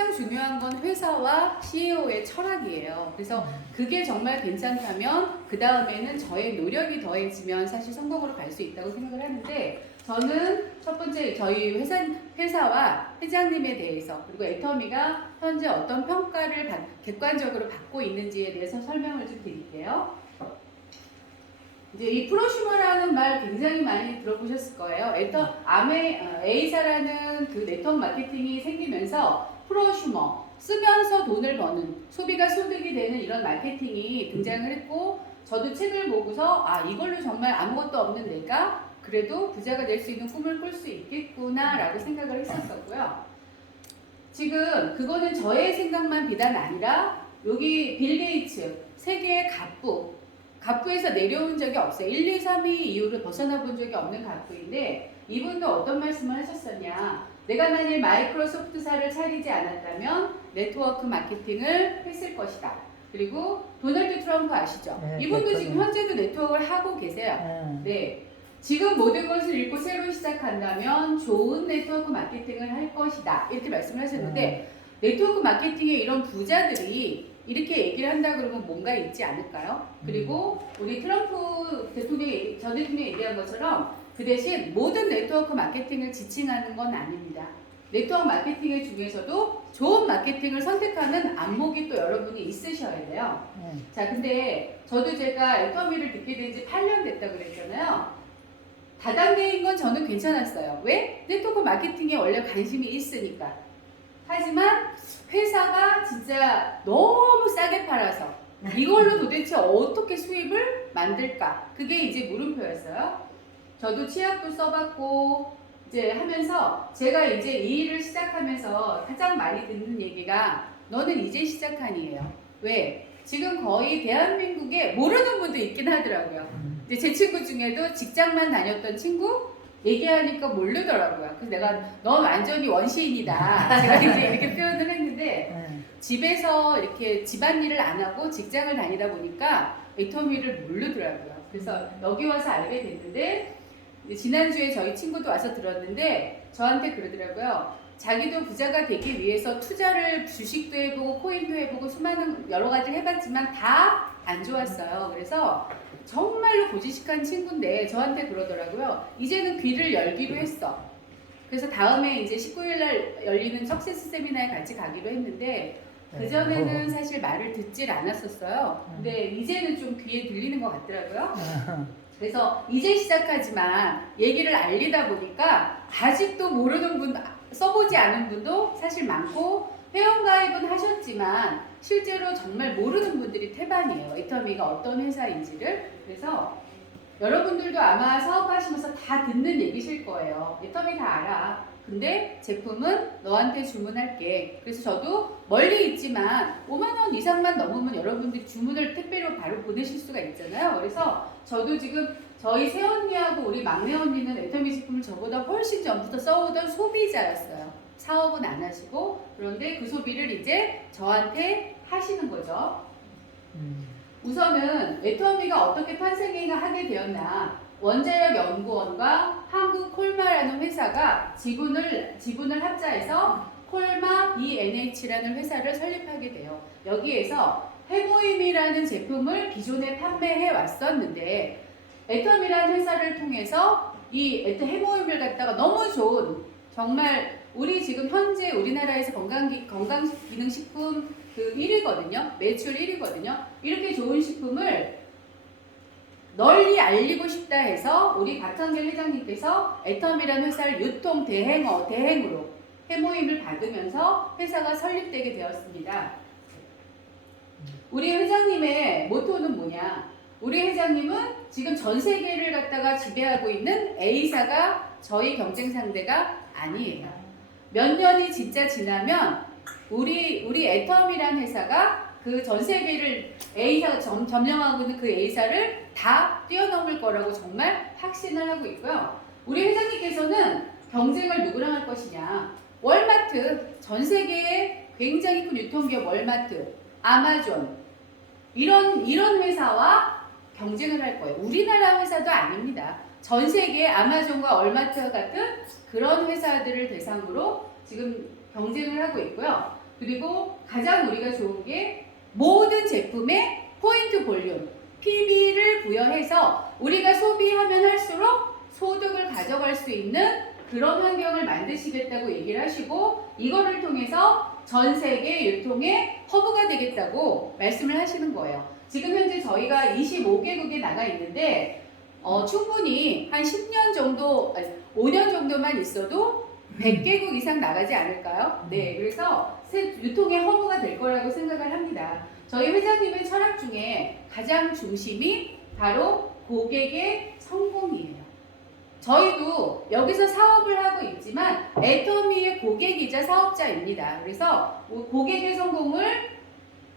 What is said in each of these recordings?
가장 중요한 건 회사와 CEO의 철학이에요. 그래서 그게 정말 괜찮다면 그 다음에는 저의 노력이 더해지면 사실 성공으로 갈 수 있다고 생각을 하는데, 저는 첫 번째 저희 회사와 회장님에 대해서, 그리고 애터미가 현재 어떤 평가를 객관적으로 받고 있는지에 대해서 설명을 좀 드릴게요. 이제 이 프로슈머라는 말 굉장히 많이 들어보셨을 거예요. A사라는 그 네트워크 마케팅이 생기면서 프로슈머, 쓰면서 돈을 버는, 소비가 소득이 되는 이런 마케팅이 등장을 했고, 저도 책을 보고서 이걸로 정말 아무것도 없는 내가 그래도 부자가 될 수 있는 꿈을 꿀 수 있겠구나 라고 생각을 했었었고요. 지금 그거는 저의 생각만 비단 아니라 여기 빌 게이츠, 세계의 갑부에서 내려온 적이 없어요. 1, 2, 3위 이후로 벗어나 본 적이 없는 갑부인데, 이분도 어떤 말씀을 하셨었냐. 내가 만일 마이크로소프트사를 차리지 않았다면 네트워크 마케팅을 했을 것이다. 그리고 도널드 트럼프 아시죠? 네, 이분도 그렇군요. 지금 현재도 네트워크를 하고 계세요. 네. 지금 모든 것을 잃고 새로 시작한다면 좋은 네트워크 마케팅을 할 것이다. 이렇게 말씀을 하셨는데, 네트워크 마케팅의 이런 부자들이 이렇게 얘기를 한다 그러면 뭔가 있지 않을까요? 그리고 우리 트럼프 대통령이, 전 대통령이 얘기한 것처럼 그 대신 모든 네트워크 마케팅을 지칭하는 건 아닙니다. 네트워크 마케팅 중에서도 좋은 마케팅을 선택하는 안목이 또 여러분이 있으셔야 돼요. 자, 근데 저도 제가 애터미를 듣게 된 지 8년 됐다고 그랬잖아요. 다단계인 건 저는 괜찮았어요. 왜? 네트워크 마케팅에 원래 관심이 있으니까. 하지만 회사가 진짜 너무 싸게 팔아서 이걸로 도대체 어떻게 수입을 만들까? 그게 이제 물음표였어요. 저도 치약도 써봤고 이제 하면서 제가 이제 이 일을 시작하면서 가장 많이 듣는 얘기가 너는 이제 시작하니에요. 왜? 지금 거의 대한민국에 모르는 분도 있긴 하더라고요. 근데 제 친구 중에도 직장만 다녔던 친구 얘기하니까 모르더라고요. 그래서 내가 너 완전히 원시인이다. 제가 이제 이렇게 표현을 했는데, 집에서 이렇게 집안일을 안 하고 직장을 다니다 보니까 애터미를 모르더라고요. 그래서 여기 와서 알게 됐는데, 지난주에 저희 친구도 와서 들었는데 저한테 그러더라고요. 자기도 부자가 되기 위해서 투자를 주식도 해보고 코인도 해보고 수많은 여러 가지를 해봤지만 다 안 좋았어요. 그래서 정말로 고지식한 친구인데 저한테 그러더라고요. 이제는 귀를 열기로 했어. 그래서 다음에 이제 19일 날 열리는 석세스 세미나에 같이 가기로 했는데, 그전에는 사실 말을 듣질 않았었어요. 근데 이제는 좀 귀에 들리는 것 같더라고요. 그래서 이제 시작하지만 얘기를 알리다 보니까 아직도 모르는 분, 써보지 않은 분도 사실 많고, 회원가입은 하셨지만 실제로 정말 모르는 분들이 태반이에요. 애터미가 어떤 회사인지를. 그래서 여러분들도 아마 사업하시면서 다 듣는 얘기실 거예요. 애터미 다 알아. 근데 제품은 너한테 주문할게. 그래서 저도 멀리 있지만 5만 원 이상만 넘으면 여러분들이 주문을 택배로 바로 보내실 수가 있잖아요. 그래서 저도 지금 저희 새언니하고 우리 막내 언니는 애터미 제품을 저보다 훨씬 전부터 써오던 소비자였어요. 사업은 안 하시고, 그런데 그 소비를 이제 저한테 하시는 거죠. 우선은 애터미가 어떻게 탄생하게 되었나. 원자력 연구원과 한국 콜마라는 회사가 지분을 합자해서 콜마 BNH라는 회사를 설립하게 돼요. 여기에서 해모임이라는 제품을 기존에 판매해 왔었는데, 애터미라는 회사를 통해서 이 해모임을 갖다가 너무 좋은, 정말 우리 지금 현재 우리나라에서 건강기능식품 그 1위거든요. 매출 1위거든요. 이렇게 좋은 식품을 널리 알리고 싶다 해서 우리 박창길 회장님께서 애터미라는 회사를 유통 대행으로 해모임을 받으면서 회사가 설립되게 되었습니다. 우리 회장님의 모토는 뭐냐? 우리 회장님은 지금 전 세계를 갖다가 지배하고 있는 A사가 저희 경쟁 상대가 아니에요. 몇 년이 진짜 지나면 우리 애터미라는 회사가 그 전 세계를 A사가 점령하고 있는 그 A사를 다 뛰어넘을 거라고 정말 확신을 하고 있고요. 우리 회장님께서는 경쟁을 누구랑 할 것이냐? 월마트, 전 세계에 굉장히 큰 유통기업 월마트, 아마존 이런 회사와 경쟁을 할 거예요. 우리나라 회사도 아닙니다. 전 세계 아마존과 월마트 같은 그런 회사들을 대상으로 지금 경쟁을 하고 있고요. 그리고 가장 우리가 좋은 게 모든 제품에 포인트 볼륨, PB를 부여해서 우리가 소비하면 할수록 소득을 가져갈 수 있는 그런 환경을 만드시겠다고 얘기를 하시고 이거를 통해서 전 세계 유통의 허브가 되겠다고 말씀을 하시는 거예요. 지금 현재 저희가 25개국에 나가 있는데 충분히 한 10년 정도, 아니, 5년 정도만 있어도 100개국 이상 나가지 않을까요? 네, 그래서 유통의 허브가 될 거라고 생각을 합니다. 저희 회장님의 철학 중에 가장 중심이 바로 고객의 성공이에요. 저희도 여기서 사업을 하고 있지만 애터미의 고객이자 사업자입니다. 그래서 고객의 성공을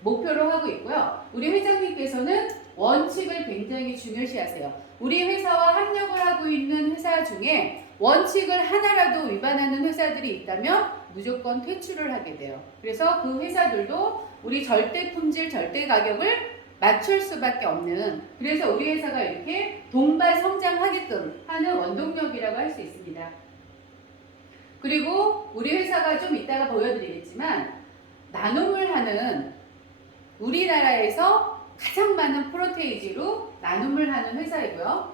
목표로 하고 있고요. 우리 회장님께서는 원칙을 굉장히 중요시하세요. 우리 회사와 협력을 하고 있는 회사 중에 원칙을 하나라도 위반하는 회사들이 있다면 무조건 퇴출을 하게 돼요. 그래서 그 회사들도 우리 절대 품질, 절대 가격을 맞출 수밖에 없는, 그래서 우리 회사가 이렇게 동반 성장하게끔 하는 원동력이라고 할 수 있습니다. 그리고 우리 회사가 좀 이따가 보여드리겠지만 나눔을 하는, 우리나라에서 가장 많은 프로테이지로 나눔을 하는 회사이고요.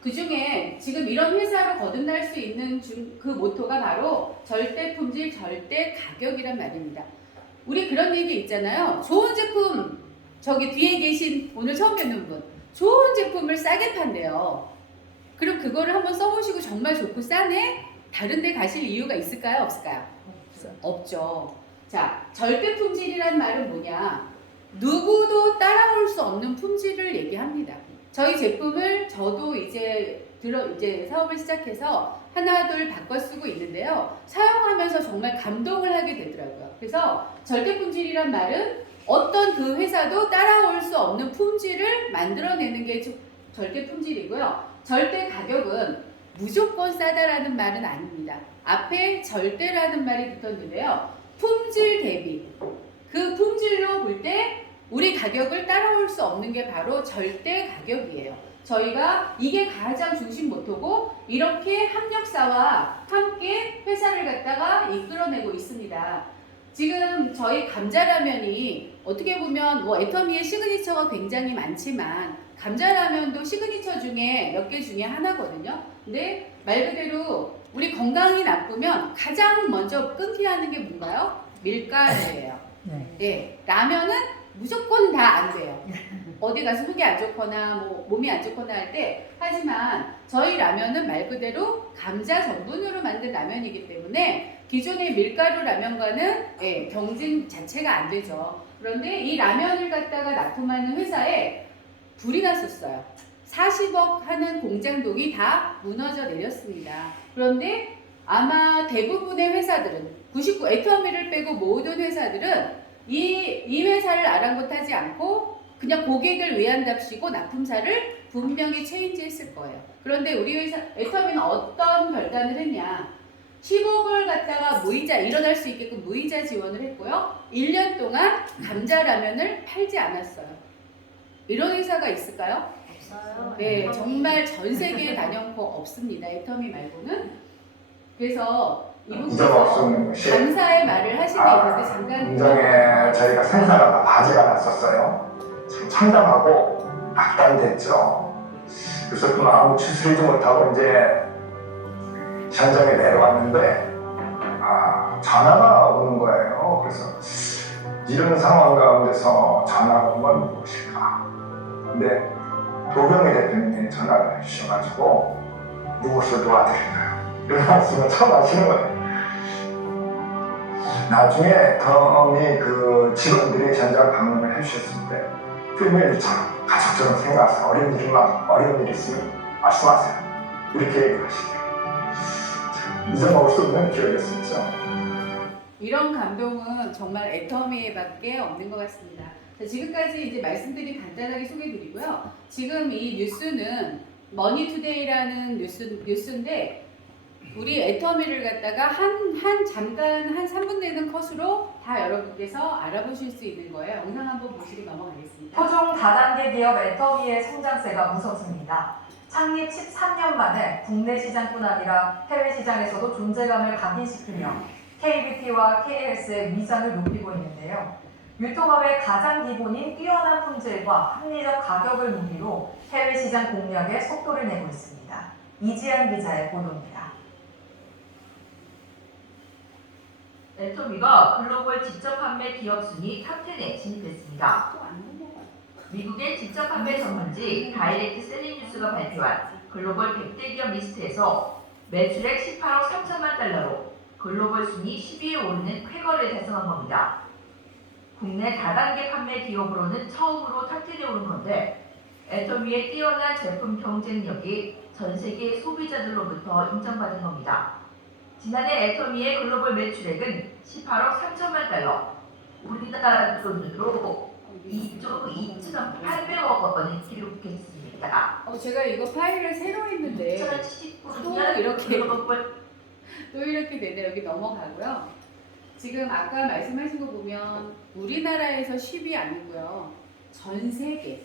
그 중에 지금 이런 회사로 거듭날 수 있는 그 모토가 바로 절대 품질, 절대 가격이란 말입니다. 우리 그런 얘기 있잖아요. 좋은 제품, 저기 뒤에 계신 오늘 처음 뵙는 분, 좋은 제품을 싸게 판대요. 그럼 그거를 한번 써보시고 정말 좋고 싸네? 다른 데 가실 이유가 있을까요? 없을까요? 없죠. 자, 절대 품질이란 말은 뭐냐? 누구도 따라올 수 없는 품질을 얘기합니다. 저희 제품을 저도 이제 사업을 시작해서 하나둘 바꿔 쓰고 있는데요. 사용하면서 정말 감동을 하게 되더라고요. 그래서 절대 품질이란 말은 어떤 그 회사도 따라올 수 없는 품질을 만들어내는 게 절대 품질이고요. 절대 가격은 무조건 싸다라는 말은 아닙니다. 앞에 절대라는 말이 붙었는데요. 품질 대비, 그 품질로 볼 때 우리 가격을 따라올 수 없는 게 바로 절대 가격이에요. 저희가 이게 가장 중심 모토고 이렇게 협력사와 함께 회사를 갖다가 이끌어내고 있습니다. 지금 저희 감자라면이 어떻게 보면 뭐 애터미의 시그니처가 굉장히 많지만 감자라면도 시그니처 중에 몇 개 중에 하나거든요. 근데 말 그대로 우리 건강이 나쁘면 가장 먼저 끊기 하는 게 뭔가요? 밀가루예요. 네, 라면은 무조건 다 안 돼요. 어디 가서 속이 안 좋거나 뭐 몸이 안 좋거나 할 때. 하지만 저희 라면은 말 그대로 감자 전분으로 만든 라면이기 때문에 기존의 밀가루 라면과는 경쟁 자체가 안 되죠. 그런데 이 라면을 갖다가 납품하는 회사에 불이 났었어요. 40억 하는 공장동이 다 무너져 내렸습니다. 그런데 아마 대부분의 회사들은 99 애터미를 빼고 모든 회사들은 이 회사를 아랑곳하지 않고 그냥 고객을 위한답시고 납품사를 분명히 체인지했을 거예요. 그런데 우리 회사 애터미는 어떤 결단을 했냐? 10억을 갖다가 무이자, 일어날 수 있게끔 무이자 지원을 했고요. 1년 동안 감자라면을 팔지 않았어요. 이런 회사가 있을까요? 없어요. 네, 정말 전 세계에 단연코 없습니다. 애터미 말고는. 그래서 이분께서 감사의 말을 하신 게 있는데 잠깐 공장에 저희가 생산하다 바지가 났었어요. 참 참담하고 악단됐죠. 그래서 그 마음을 추스리지 못하고 이제 현장에 내려왔는데 전화가 오는 거예요. 그래서 이런 상황 가운데서 전화가 온 건 무엇일까? 근데 도경희 대표님이 전화를 해주셔가지고 무엇을 도와드릴까요? 이런 말씀을 처음 하시는 거예요. 나중에 애터미 그 직원들이 현장 방문을 해주셨을 때 필메일처럼 가족처럼 생각하세요. 어려운 일 있으면 말씀하세요. 이렇게 얘기하시대요. 잊어먹을 수 없는 기억이었었죠. 이런 감동은 정말 애터미에밖에 없는 것 같습니다. 자, 지금까지 이제 말씀드린 간단하게 소개드리고요. 지금 이 뉴스는 머니투데이라는 뉴스인데 우리 애터미를 갖다가 잠깐 한 3분 되는 컷으로 다 여러분께서 알아보실 수 있는 거예요. 영상 한번 보시고 넘어가겠습니다. 토종 다단계 기업 애터미의 성장세가 무섭습니다. 창립 13년 만에 국내 시장뿐 아니라 해외 시장에서도 존재감을 각인시키며 KBT와 KLS의 위상을 높이고 있는데요. 유통업의 가장 기본인 뛰어난 품질과 합리적 가격을 무기로 해외 시장 공략에 속도를 내고 있습니다. 이지한 기자의 보도입니다. 애터미가 글로벌 직접 판매 기업 순위 탑10에 진입했습니다. 미국의 직접 판매 전문지 다이렉트 셀링 뉴스가 발표한 글로벌 100대 기업 리스트에서 매출액 18억 3천만 달러로 글로벌 순위 10위에 오르는 쾌거를 달성한 겁니다. 국내 다단계 판매 기업으로는 처음으로 탑10에 오른 건데 애터미의 뛰어난 제품 경쟁력이 전 세계 소비자들로부터 인정받은 겁니다. 지난해 애터미의 글로벌 매출액은 18억 3천만 달러, 우리나라 돈으로 2조 2,800억 원을 기록했습니다. 제가 이거 파일을 새로 했는데 2019년 또 이렇게 되네. 여기 넘어가고요. 지금 아까 말씀하신 거 보면 우리나라에서 10위 아니고요. 전 세계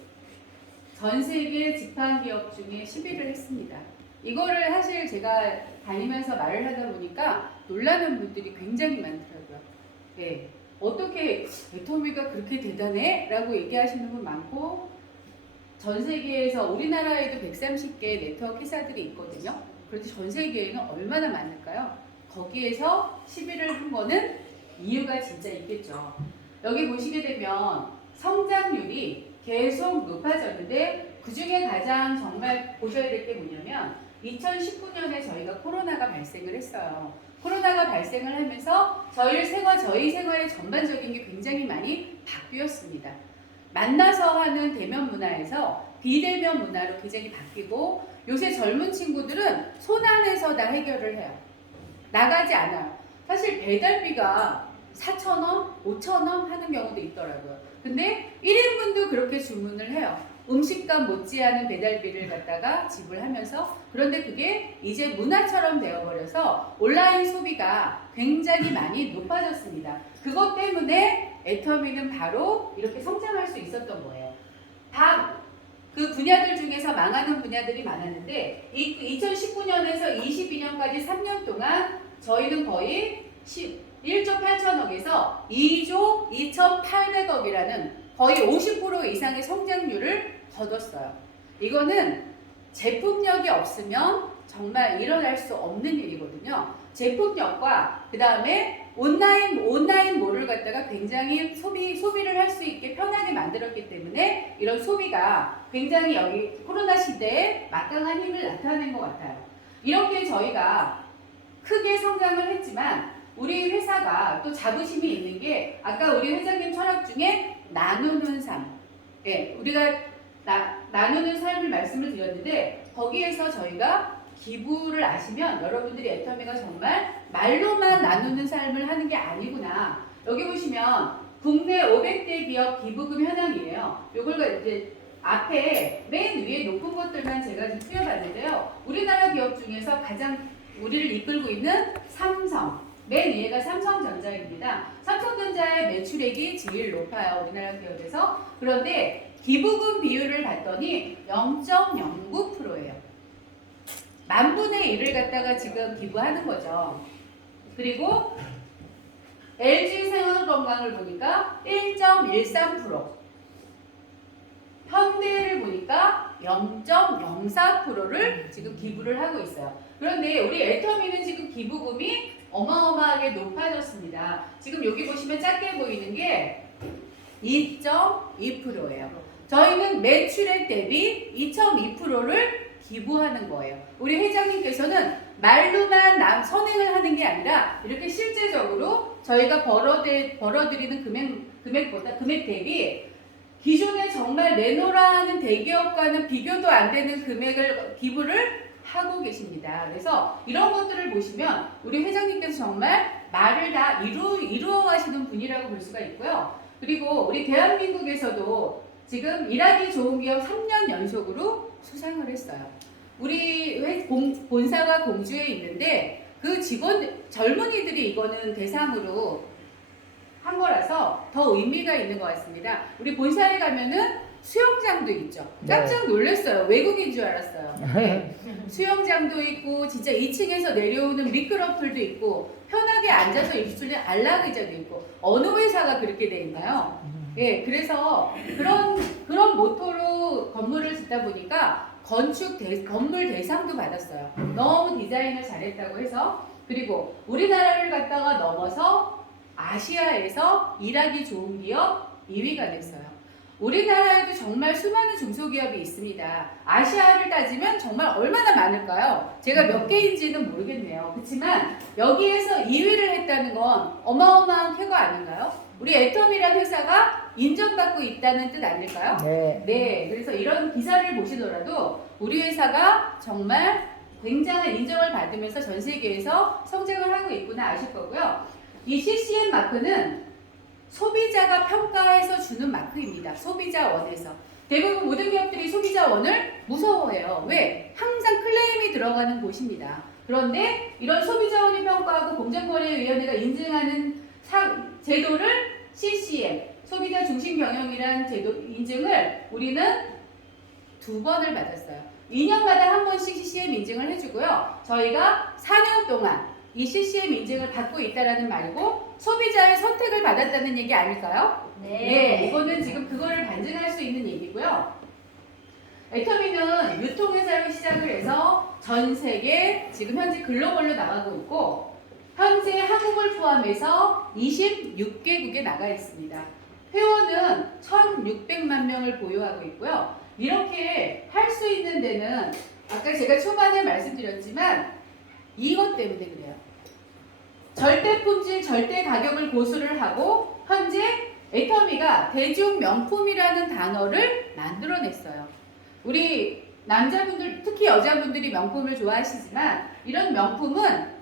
지판 기업 중에 10위를 했습니다. 이거를 사실 제가 다니면서 말을 하다 보니까 놀라는 분들이 굉장히 많더라고요. 네. 어떻게 애터미가 그렇게 대단해? 라고 얘기하시는 분 많고, 전 세계에서 우리나라에도 130개 네트워크 회사들이 있거든요. 그런데 전 세계에는 얼마나 많을까요? 거기에서 10위를 한 거는 이유가 진짜 있겠죠. 여기 보시게 되면 성장률이 계속 높아졌는데 그 중에 가장 정말 보셔야 될 게 뭐냐면 2019년에 저희가 코로나가 발생을 했어요. 코로나가 발생을 하면서 저희 생활의 전반적인 게 굉장히 많이 바뀌었습니다. 만나서 하는 대면 문화에서 비대면 문화로 굉장히 바뀌고, 요새 젊은 친구들은 손 안에서 다 해결을 해요. 나가지 않아요. 사실 배달비가 4,000원, 5,000원 하는 경우도 있더라고요. 근데 1인분도 그렇게 주문을 해요. 음식값 못지않은 배달비를 갖다가 지불하면서. 그런데 그게 이제 문화처럼 되어버려서 온라인 소비가 굉장히 많이 높아졌습니다. 그것 때문에 애터미는 바로 이렇게 성장할 수 있었던 거예요. 다 그 분야들 중에서 망하는 분야들이 많았는데 2019년에서 22년까지 3년 동안 저희는 거의 1조 8천억에서 2조 2,800억이라는 거의 50% 이상의 성장률을 거뒀어요. 이거는 제품력이 없으면 정말 일어날 수 없는 일이거든요. 제품력과 그 다음에 온라인몰을 갖다가 굉장히 소비를 할 수 있게 편하게 만들었기 때문에 이런 소비가 굉장히 여기 코로나 시대에 막강한 힘을 나타낸 것 같아요. 이렇게 저희가 크게 성장을 했지만 우리 회사가 또 자부심이 있는 게, 아까 우리 회장님 철학 중에 나누는 삶, 네, 우리가 나누는 삶을 말씀을 드렸는데, 거기에서 저희가 기부를 아시면 여러분들이 애터미가 정말 말로만 나누는 삶을 하는 게 아니구나. 여기 보시면 국내 500대 기업 기부금 현황이에요. 요걸 이제 앞에 맨 위에 높은 것들만 제가 좀 추려봤는데요. 우리나라 기업 중에서 가장 우리를 이끌고 있는 삼성, 맨 위에가 삼성전자입니다. 삼성전자의 매출액이 제일 높아요, 우리나라 기업에서. 그런데 기부금 비율을 봤더니 0.09%예요. 만 분의 1을 갖다가 지금 기부하는 거죠. 그리고 LG생활건강을 보니까 1.13%, 현대를 보니까 0.04%를 지금 기부를 하고 있어요. 그런데 우리 애터미는 지금 기부금이 어마어마하게 높아졌습니다. 지금 여기 보시면 작게 보이는 게 2.2%예요. 저희는 매출액 대비 2.2%를 기부하는 거예요. 우리 회장님께서는 말로만 선행을 하는 게 아니라 이렇게 실제적으로 저희가 벌어들이는 금액 대비 기존에 정말 내놓으라 하는 대기업과는 비교도 안 되는 금액을 기부를 하고 계십니다. 그래서 이런 것들을 보시면 우리 회장님께서 정말 말을 다 이루어 가시는 분이라고 볼 수가 있고요. 그리고 우리 대한민국에서도 지금 일하기 좋은 기업 3년 연속으로 수상을 했어요. 우리 본사가 공주에 있는데 그 젊은이들이 이거는 대상으로 한 거라서 더 의미가 있는 것 같습니다. 우리 본사에 가면은 수영장도 있죠. 네. 깜짝 놀랐어요. 외국인 줄 알았어요. 네. 수영장도 있고 진짜 2층에서 내려오는 미끄럼틀도 있고 편하게 앉아서 입술에 안락의자도 있고 어느 회사가 그렇게 돼 있나요? 예, 그래서 그런 모토로 건물을 짓다 보니까 건물 대상도 받았어요. 너무 디자인을 잘했다고 해서. 그리고 우리나라를 갖다가 넘어서 아시아에서 일하기 좋은 기업 2위가 됐어요. 우리나라에도 정말 수많은 중소기업이 있습니다. 아시아를 따지면 정말 얼마나 많을까요? 제가 몇 개인지는 모르겠네요. 그렇지만 여기에서 2위를 했다는 건 어마어마한 쾌거 아닌가요? 우리 애텀이라는 회사가 인정받고 있다는 뜻 아닐까요? 네. 네, 그래서 이런 기사를 보시더라도 우리 회사가 정말 굉장한 인정을 받으면서 전 세계에서 성장을 하고 있구나 아실 거고요. 이 CCM 마크는 소비자가 평가해서 주는 마크입니다. 소비자원에서. 대부분 모든 기업들이 소비자원을 무서워해요. 왜? 항상 클레임이 들어가는 곳입니다. 그런데 이런 소비자원이 평가하고 공정거래위원회가 인증하는 제도를 CCM, 소비자 중심 경영이라는 제도 인증을 우리는 2번을 받았어요. 2년마다 한 번씩 CCM 인증을 해주고요. 저희가 4년 동안 이 CCM 인증을 받고 있다라는 말이고 소비자의 선택을 받았다는 얘기 아닐까요? 네, 이거는 지금 그거를 반증할 수 있는 얘기고요. 애터미는 유통회사로 시작을 해서 전 세계 지금 현재 글로벌로 나가고 있고 현재 한국을 포함해서 26개국에 나가 있습니다. 회원은 1,600만 명을 보유하고 있고요. 이렇게 할 수 있는 데는 아까 제가 초반에 말씀드렸지만 이것 때문에 그래요. 절대 품질, 절대 가격을 고수를 하고 현재 애터미가 대중 명품이라는 단어를 만들어냈어요. 우리 남자분들, 특히 여자분들이 명품을 좋아하시지만 이런 명품은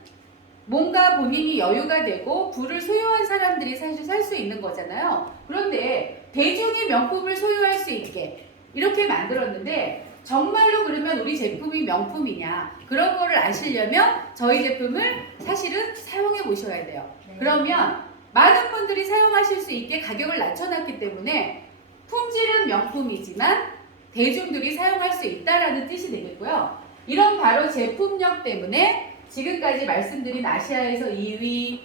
뭔가 본인이 여유가 되고 부를 소유한 사람들이 사실 살 수 있는 거잖아요. 그런데 대중이 명품을 소유할 수 있게 이렇게 만들었는데 정말로 그러면 우리 제품이 명품이냐 그런 거를 아시려면 저희 제품을 사실은 사용해 보셔야 돼요. 그러면 많은 분들이 사용하실 수 있게 가격을 낮춰놨기 때문에 품질은 명품이지만 대중들이 사용할 수 있다라는 뜻이 되겠고요. 이런 바로 제품력 때문에 지금까지 말씀드린 아시아에서 2위,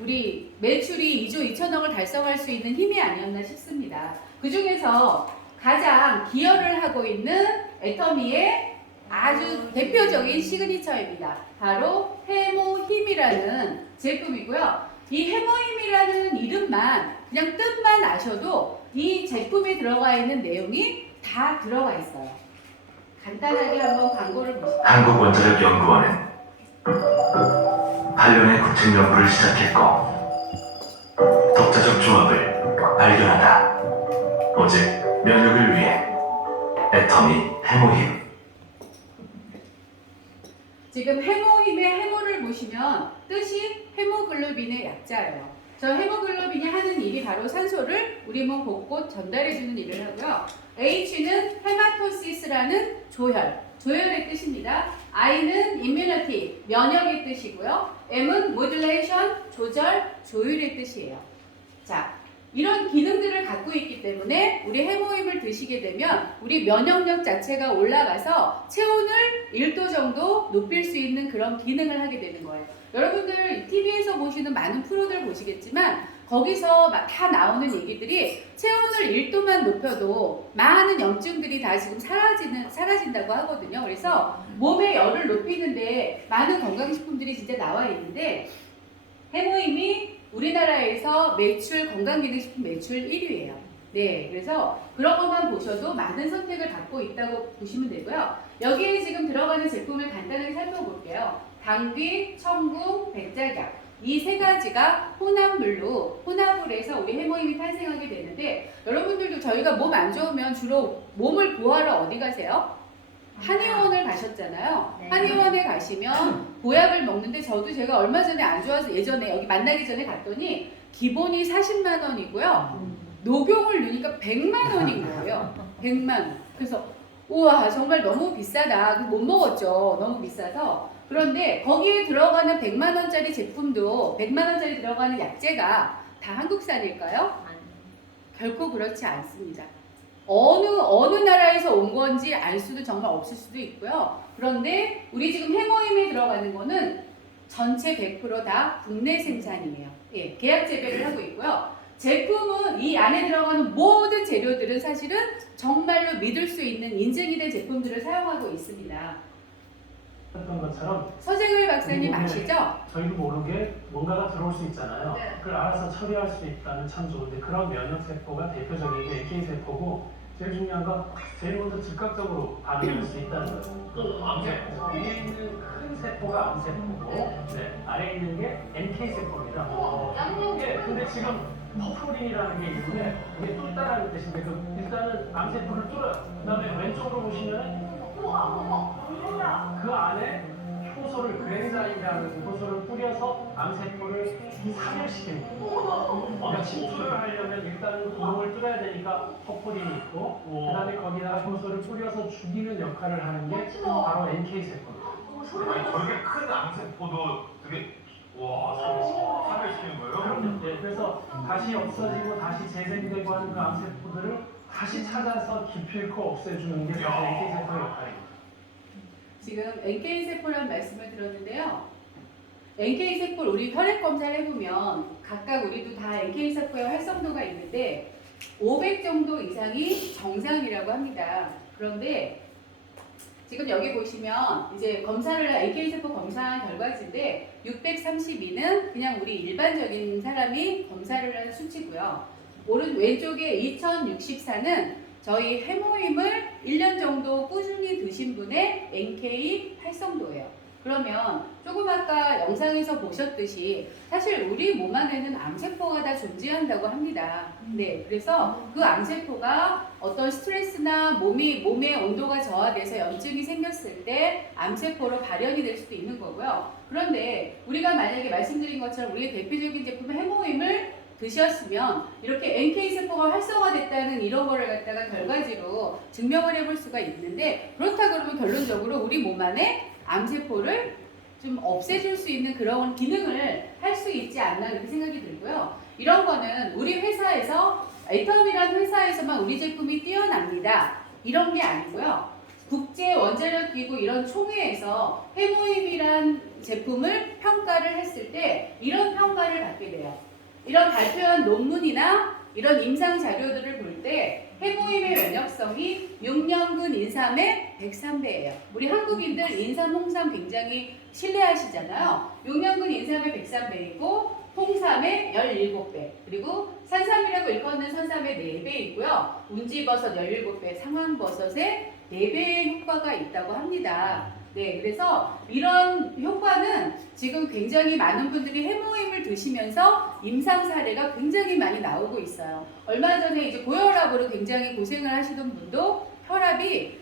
우리 매출이 2조 2천억을 달성할 수 있는 힘이 아니었나 싶습니다. 그 중에서 가장 기여를 하고 있는 애터미의 아주 대표적인 시그니처입니다. 바로 해모힘이라는 제품이고요. 이 해모힘이라는 이름만 그냥 뜻만 아셔도 이 제품에 들어가 있는 내용이 다 들어가 있어요. 간단하게 한번 광고를 보시죠. 한국원자력연구원은 8년의 구체 연구를 시작했고 독자적 조합을 발견하다. 오직 면역을 위해 애터미 해모힘. 지금 해모힘의 해모를 보시면 뜻이 헤모글로빈의 약자예요. 저 헤모글로빈이 하는 일이 바로 산소를 우리 몸 곳곳 전달해주는 일을 하고요. H는 헤마토시스라는 조혈의 뜻입니다. I는 immunity, 면역의 뜻이고요. M은 modulation, 조율의 뜻이에요. 자, 이런 기능들을 갖고 있기 때문에 우리 해모임을 드시게 되면 우리 면역력 자체가 올라가서 체온을 1도 정도 높일 수 있는 그런 기능을 하게 되는 거예요. 여러분들 TV에서 보시는 많은 프로들 보시겠지만 거기서 막 다 나오는 얘기들이 체온을 1도만 높여도 많은 염증들이 다 지금 사라진다고 하거든요. 그래서 몸의 열을 높이는데 많은 건강식품들이 진짜 나와 있는데 해모임이 우리나라에서 건강기능식품 매출 1위예요. 네, 그래서 그런 것만 보셔도 많은 선택을 갖고 있다고 보시면 되고요. 여기에 지금 들어가는 제품을 간단하게 살펴볼게요. 당귀, 청궁, 백작약 이 세 가지가 혼합을 해서 우리 해모임이 탄생하게 되는데 여러분들도 저희가 몸 안 좋으면 주로 몸을 보호하러 어디 가세요? 한의원을 가셨잖아요. 네. 한의원에 가시면 보약을 먹는데 제가 얼마 전에 안 좋아서 예전에 여기 만나기 전에 갔더니 기본이 40만 원이고요. 녹용을 넣으니까 100만 원인 거예요. 100만 원. 그래서 우와 정말 너무 비싸다. 못 먹었죠. 너무 비싸서. 그런데 거기에 들어가는 100만 원짜리 제품도 100만 원짜리 들어가는 약재가 다 한국산일까요? 결코 그렇지 않습니다. 어느 나라에서 온 건지 알 수도 정말 없을 수도 있고요. 그런데 우리 지금 해모임에 들어가는 거는 전체 100% 다 국내 생산이에요. 예, 계약 재배를 하고 있고요. 제품은 이 안에 들어가는 모든 재료들은 사실은 정말로 믿을 수 있는 인증이 된 제품들을 사용하고 있습니다. 했던 것처럼 서재글 박사님 아시죠? 저희도 모르게 뭔가가 들어올 수 있잖아요. 네. 그걸 알아서 처리할 수 있다면 참 좋은데 그런 면역세포가 대표적인 게 NK세포고 제일 중요한 건 제일 먼저 즉각적으로 반응할 수 있다는 거예요. 암세포. 위에 있는 큰 세포가 암세포고 네, 아래에 있는 게 NK세포입니다. 예, 근데 지금 퍼프린이라는 게 있는데 이게 뚫다라는 뜻인데 일단은 암세포를 뚫어요. 그 다음에 왼쪽으로 보시면 그 안에 효소를 그랜자인이라는 효소를 뿌려서 암세포를 사멸시키는 거예요. 그러니까 침투를 하려면 일단은 구멍을 뚫어야 되니까 퍼프린이 있고 그 다음에 거기다가 효소를 뿌려서 죽이는 역할을 하는 게 바로 NK세포입니다. 아니, 저렇게 큰 암세포도 되게 사멸시키는 거예요? 그럼요. 네, 그래서 다시 없어지고 다시 재생되고 하는 그 암세포들을 다시 찾아서 기필코 없애주는 게 사실 NK세포의 역할입니다. 지금 NK세포라는 말씀을 들었는데요. NK세포 우리 혈액 검사를 해보면 각각 우리도 다 NK세포의 활성도가 있는데 500 정도 이상이 정상이라고 합니다. 그런데 지금 여기 보시면 이제 검사를 NK세포 검사한 결과지인데 632는 그냥 우리 일반적인 사람이 검사를 하는 수치고요. 왼쪽에 2064는 저희 해모임을 1년 정도 꾸준히 드신 분의 NK 활성도예요. 그러면 조금 아까 영상에서 보셨듯이 사실 우리 몸 안에는 암세포가 다 존재한다고 합니다. 네, 그래서 그 암세포가 어떤 스트레스나 몸의 온도가 저하돼서 염증이 생겼을 때 암세포로 발현이 될 수도 있는 거고요. 그런데 우리가 만약에 말씀드린 것처럼 우리의 대표적인 제품 해모임을 드셨으면 이렇게 NK세포가 활성화됐다는 이런 거를 갖다가 결과지로 증명을 해볼 수가 있는데 그렇다 그러면 결론적으로 우리 몸 안에 암세포를 좀 없애줄 수 있는 그런 기능을 할 수 있지 않나 그렇게 생각이 들고요. 이런 거는 우리 회사에서 애텀이라는 회사에서만 우리 제품이 뛰어납니다. 이런 게 아니고요. 국제 원자력 기구 이런 총회에서 해모임이란 제품을 평가를 했을 때 이런 평가를 받게 돼요. 이런 발표한 논문이나 이런 임상 자료들을 볼 때 해모임의 면역성이 6년근 인삼의 103배예요. 우리 한국인들 인삼, 홍삼 굉장히 신뢰하시잖아요. 6년근 인삼의 103배이고 홍삼의 17배, 그리고 산삼이라고 일컫는 산삼의 4배이고요. 운지버섯 17배, 상황버섯의 4배의 효과가 있다고 합니다. 네, 그래서 이런 효과는 지금 굉장히 많은 분들이 해모임을 드시면서 임상 사례가 굉장히 많이 나오고 있어요. 얼마 전에 이제 고혈압으로 굉장히 고생을 하시던 분도 혈압이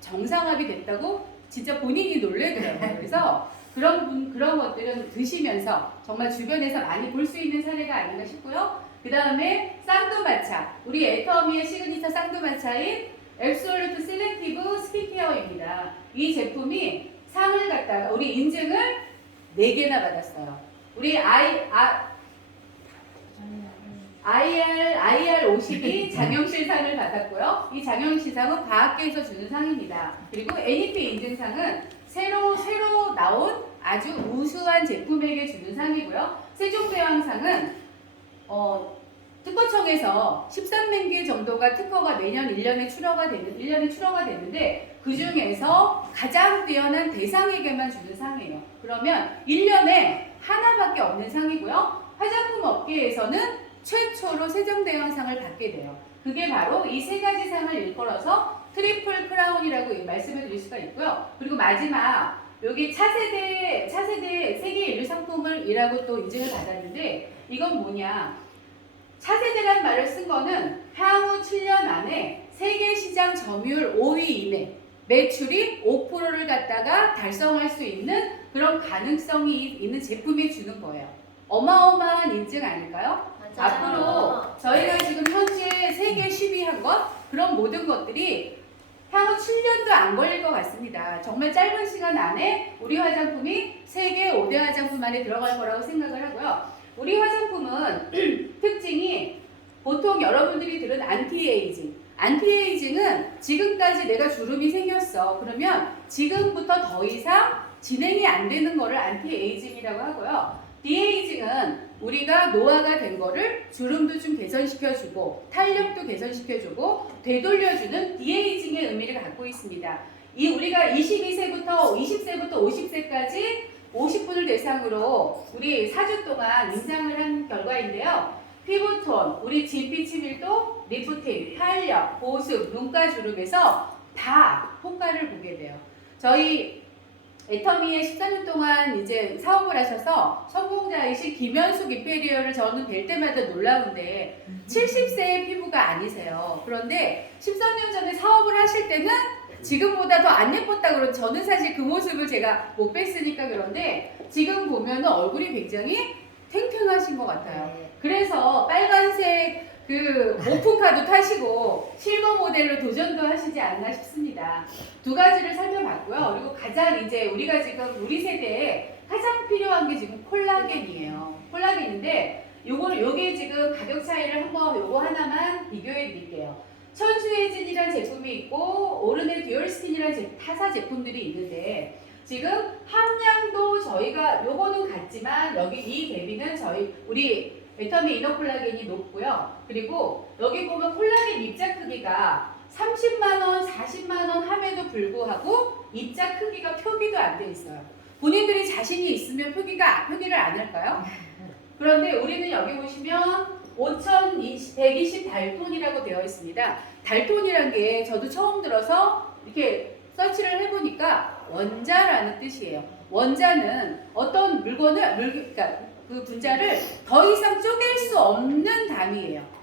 정상압이 됐다고 진짜 본인이 놀래더라고요. 그래서 그런 것들은 드시면서 정말 주변에서 많이 볼 수 있는 사례가 아닌가 싶고요. 그 다음에 쌍두마차, 우리 애터미의 시그니처 쌍두마차인 앱솔루트 셀렉티브 스킨케어입니다. 이 제품이 상을 갖다가 우리 인증을 4개나 받았어요. 우리 IR52 장영실상을 받았고요. 이 장영실상은 과학계에서 주는 상입니다. 그리고 NEP 인증상은 새로 나온 아주 우수한 제품에게 주는 상이고요. 세종대왕상은 특허청에서 13개 정도가 특허가 매년 1년에 출하가 되는데 그 중에서 가장 뛰어난 대상에게만 주는 상이에요. 그러면 1년에 하나밖에 없는 상이고요. 화장품 업계에서는 최초로 세종대왕상을 받게 돼요. 그게 바로 이 3가지 상을 일컬어서 트리플 크라운이라고 말씀을 드릴 수가 있고요. 그리고 마지막 여기 차세대 세계 인류 상품을이라고 또 인증을 받았는데 이건 뭐냐? 차세대란 말을 쓴 거는 향후 7년 안에 세계 시장 점유율 5위 이내 매출이 5%를 갖다가 달성할 수 있는 그런 가능성이 있는 제품이 주는 거예요. 어마어마한 인증 아닐까요? 맞아요. 앞으로 저희가 지금 현재 세계 10위 한 것 그런 모든 것들이 향후 7년도 안 걸릴 것 같습니다. 정말 짧은 시간 안에 우리 화장품이 세계 5대 화장품 안에 들어갈 거라고 생각을 하고요. 우리 화장품은 특징이 보통 여러분들이 들은 안티에이징 안티에이징은 지금까지 내가 주름이 생겼어. 그러면 지금부터 더 이상 진행이 안 되는 거를 안티에이징이라고 하고요. 디에이징은 우리가 노화가 된 거를 주름도 좀 개선시켜주고 탄력도 개선시켜주고 되돌려주는 디에이징의 의미를 갖고 있습니다. 이 우리가 22세부터 20세부터 50세까지 50분을 대상으로 우리 4주 동안 임상을 한 결과인데요. 피부톤, 우리 진피 치밀도, 리프팅, 탄력, 보습, 눈가 주름에서 다 효과를 보게 돼요. 저희 애터미에 13년 동안 이제 사업을 하셔서 성공자이신 김현숙 이페리어를 저는 뵐 때마다 놀라운데 70세의 피부가 아니세요. 그런데 13년 전에 사업을 하실 때는 지금보다 더 안 예뻤다 그런 저는 사실 그 모습을 제가 못 뵀으니까 그런데 지금 보면 얼굴이 굉장히 탱탱하신 것 같아요. 그래서 빨간색 그 오픈카도 타시고 실버 모델로 도전도 하시지 않나 싶습니다. 두 가지를 살펴봤고요. 그리고 가장 이제 우리가 지금 우리 세대에 가장 필요한 게 지금 콜라겐이에요. 콜라겐인데 요게 지금 가격 차이를 한번 요거 하나만 비교해 드릴게요. 천수혜진이라는 제품이 있고 오르네 듀얼스킨이라는 타사 제품들이 있는데 지금 함량도 저희가 요거는 같지만 여기 이 대비는 저희 우리 애터미 이너 콜라겐이 높고요. 그리고 여기 보면 콜라겐 입자 크기가 30만원, 40만원 함에도 불구하고 입자 크기가 표기도 안 돼 있어요. 본인들이 자신이 있으면 표기를 안 할까요? 그런데 우리는 여기 보시면 5120 달톤이라고 되어 있습니다. 달톤이란 게 저도 처음 들어서 이렇게 서치를 해보니까 원자라는 뜻이에요. 원자는 어떤 그러니까 그 분자를 더 이상 쪼갤 수 없는 단위예요.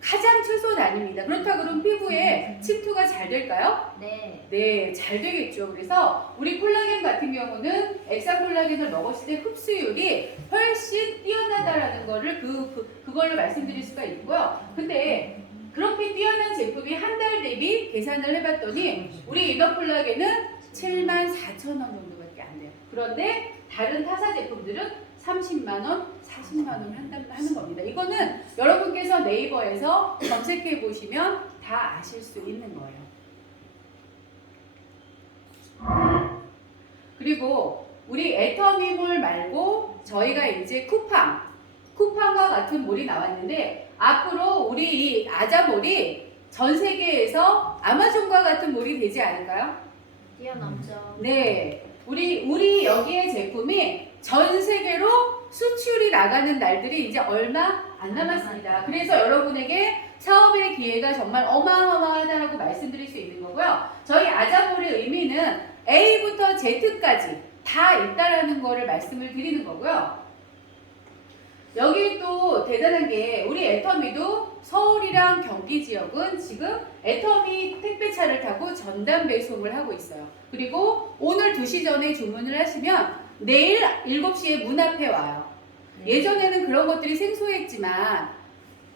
가장 최소 단위입니다. 그렇다고 그러면 피부에 침투가 잘 될까요? 네, 잘 되겠죠. 그래서 우리 콜라겐 같은 경우는 엑사 콜라겐을 먹었을 때 흡수율이 훨씬 뛰어나다라는 거를 그걸로 말씀드릴 수가 있고요. 근데 그렇게 뛰어난 제품이 한 달 대비 계산을 해봤더니 우리 이너 콜라겐은 74,000원 정도밖에 안 돼요. 그런데 다른 타사 제품들은 30만원, 40만원 하는 겁니다. 이거는 여러분께서 네이버에서 검색해 보시면 다 아실 수 있는 거예요. 그리고 우리 애터미몰 말고 저희가 이제 쿠팡과 같은 몰이 나왔는데 앞으로 우리 이 아자몰이 전 세계에서 아마존과 같은 몰이 되지 않을까요? 뛰어넘죠. 네, 우리 여기의 제품이 전 세계로 수출이 나가는 날들이 이제 얼마 안 남았습니다. 그래서 여러분에게 사업의 기회가 정말 어마어마하다라고 말씀드릴 수 있는 거고요. 저희 아자몰의 의미는 A부터 Z까지 다 있다라는 거를 말씀을 드리는 거고요. 여기 또 대단한 게 우리 애터미도 서울이랑 경기 지역은 지금 애터미 택배차를 타고 전담 배송을 하고 있어요. 그리고 오늘 2시 전에 주문을 하시면 내일 7시에 문 앞에 와요. 예전에는 그런 것들이 생소했지만